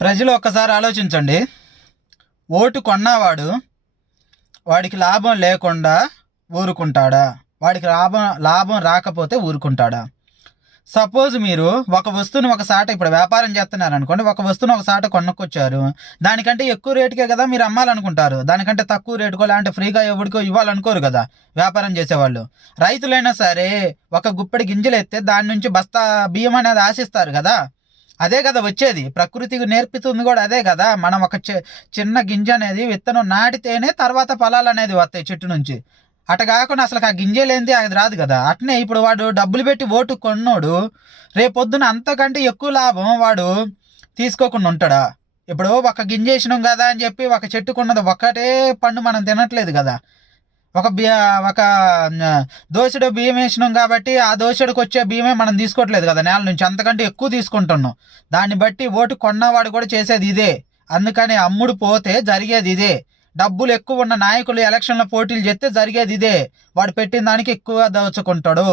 ప్రజలు ఒక్కసారి ఆలోచించండి. ఓటు కొన్నవాడు వాడికి లాభం లేకుండా ఊరుకుంటాడా? వాడికి లాభం లాభం రాకపోతే ఊరుకుంటాడా? సపోజ్ మీరు ఒక వస్తువుని ఒక సాట ఇప్పుడు వ్యాపారం చేస్తున్నారు అనుకోండి ఒక వస్తువుని ఒక సాట కొనుక్కొచ్చారు. దానికంటే ఎక్కువ రేటుకే కదా మీరు అమ్మాలనుకుంటారు. దానికంటే తక్కువ రేటుకో లేదంటే ఫ్రీగా ఎవరికో ఇవ్వాలనుకోరు కదా వ్యాపారం చేసేవాళ్ళు. రైతులైనా సరే ఒక గుప్పెడి గింజలు ఎత్తే దాని నుంచి బస్తా బియ్యం అనేది ఆశిస్తారు కదా. అదే కదా వచ్చేది. ప్రకృతికి నేర్పుతుంది కూడా అదే కదా. మనం ఒక చి- చిన్న గింజ అనేది విత్తనం నాటితేనే తర్వాత ఫలాలు అనేది వస్తాయి చెట్టు నుంచి. అట కాకుండా అసలు ఆ గింజలేంది అది రాదు కదా. అట్నే ఇప్పుడు వాడు డబ్బులు పెట్టి ఓటు కొన్నోడు రేపొద్దున అంతకంటే ఎక్కువ లాభం వాడు తీసుకోకుండా ఉంటాడా? ఇప్పుడు ఒక గింజ వేసినాం కదా అని చెప్పి ఒక చెట్టుకున్నది ఒక్కటే పండు మనం తినట్లేదు కదా. ఒక బియ్య ఒక దోషుడు దోసెడు బియ్యం వేసినాం కాబట్టి ఆ దోషుడికి వచ్చే బియ్యమే మనం తీసుకోవట్లేదు కదా నేల నుంచి. అంతకంటే ఎక్కువ తీసుకుంటున్నాం. దాన్ని బట్టి ఓటు కొన్నవాడు కూడా చేసేది ఇదే. అందుకని అమ్ముడు పోతే జరిగేది ఇదే. డబ్బులు ఎక్కువ ఉన్న నాయకులు ఎలక్షన్ల పోటీలు చేస్తే జరిగేది ఇదే. వాడు పెట్టిన దానికి ఎక్కువ దోచుకుంటాడు.